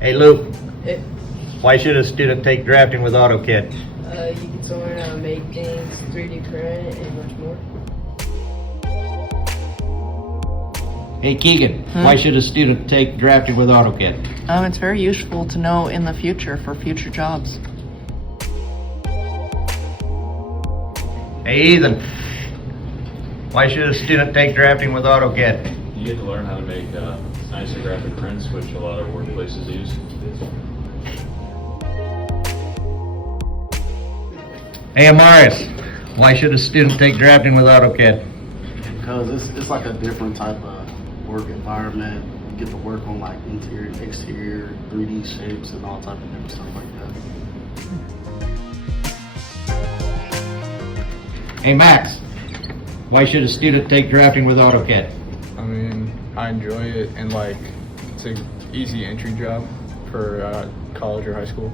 Hey Luke, It, why should a student take drafting with AutoCAD? you can learn how to make things 3D print and much more. Hey Keegan, why should a student take drafting with AutoCAD? It's very useful to know in the future for future jobs. Hey Ethan, why should a student take drafting with AutoCAD? You get to learn how to make nicer graphic prints, which a lot of workplaces use. Hey Amaris, why should a student take drafting with AutoCAD? Because it's like a different type of work environment. You get to work on like interior, exterior, 3D shapes and all type of different stuff like that. Hey Max, why should a student take drafting with AutoCAD? I mean, I enjoy it, and like it's an easy entry job for college or high school.